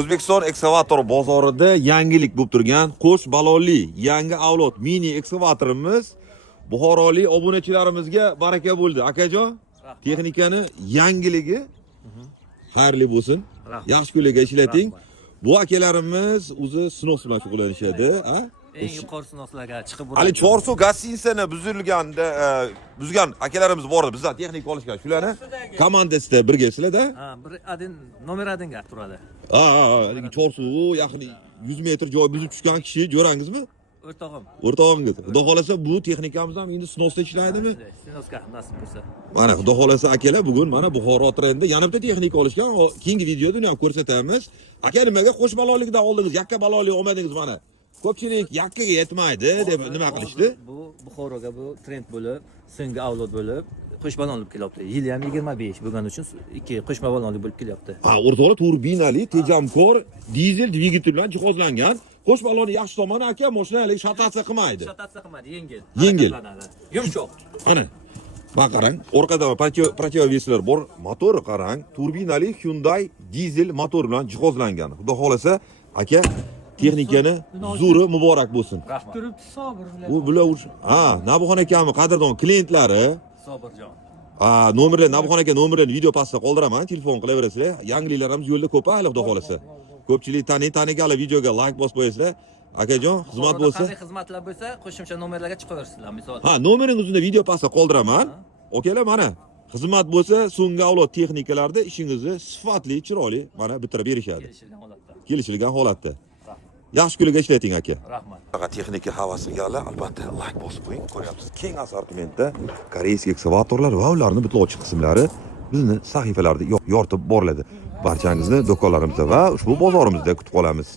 O'zbekiston ekskavator bozorida yangilik bo'lib turgan qo'sh balonli yangi avlod mini ekskavatorimiz buxorolik obunachilarimizga baraka bo'ldi. Akajon, texnikani yangiligi xayrli bo'lsin. Yaxshi kunlarga ishlating. Bu akalarimiz o'zi sinos bilan shug'ullanishadi, ha? Eng yuqori sinoslarga chiqib Ali Chorsu gastinsani buzgan akalarimiz bor edi. Bizdan texnika olishgan. Shularni komandasida birgasizlar-da? Ha, bir adin nomer adinga turadi. Ha, Chorsu yaqin 100 metr joy buzib tushgan kishi jo'rangizmi? O'rtog'im. O'rtog'ingiz. Xudo xolasa bu texnikamiz ham endi sinosda ishlaydimi? Sinosga nasib bo'lsa. Mana xudo xolasa akalar bugun mana Buxoro trendida yana bitta texnika olishgan. Keyingi videoda uni ham ko'rsatamiz. Aka nimaga qo'sh balonlikdan oldingiz? Yakka balonlik olmadingiz mana. Ko'pchilik yakkaga yetmaydi deb nima qilishdi? Bu Buxoroga bu trend bo'lib, so'nggi avlod bo'lib, qo'sh balonli kelyapti. Yil ham 25 bo'lgani uchun ikki qo'shma balonli bo'lib kelyapti. Ha, o'rtoqlar turbinali, tejamkor, dizel dvigatel bilan jihozlangan. Qo'sh balonni yaxshi tomoni aka, mashinalik shatatsiya qilmaydi. Shatatsiya qilmaydi, yengil. Yengil. Yumshoq. Ana. Bak qarang, orqada protioveslar bor, motori qarang, turbinali Hyundai dizel motor bilan jihozlangan. Xudo xolasa aka texnikani zuri muborak bo'lsin. Rahmat. Turibdi Sobir bilan. U bular ha, Nabixon akami qadrdon klientlari. Sobirjon. Nomerlar Nabixon aka nomerini video pastda qoldiraman, telefon qilaverasizlar. Yangiliklarimiz yo'lda ko'p hali xudo xolasa. Ko'pchilik taniganlar videoga like bosib qo'yasizlar. Akajon, xizmat bo'lsa, Qanday xizmatlar bo'lsa, qo'shimcha nomerlarga chiqaversizlar, misol. ha, nomeringizni video pastda qoldiraman. Okalar, mana xizmat bo'lsa, so'nggi avlod texnikalarda ishingizni sifatli, chiroyli mana bitirib berishadi. Kelishilgan holatda. Kelishilgan holatda. Yaxshi kunlarga ishlating aka. Rahmat. Faqat texnika havasigalar albatta like bosib qo'ying. Ko'ryapsiz, keng assortimentda koreyskiy ekskavatorlar va ularning bitlovchi qismlari bizni sahifalarda yoritib boriladi. Barchangizni do'konlarimizda va ushbu bozorimizda kutib qolamiz.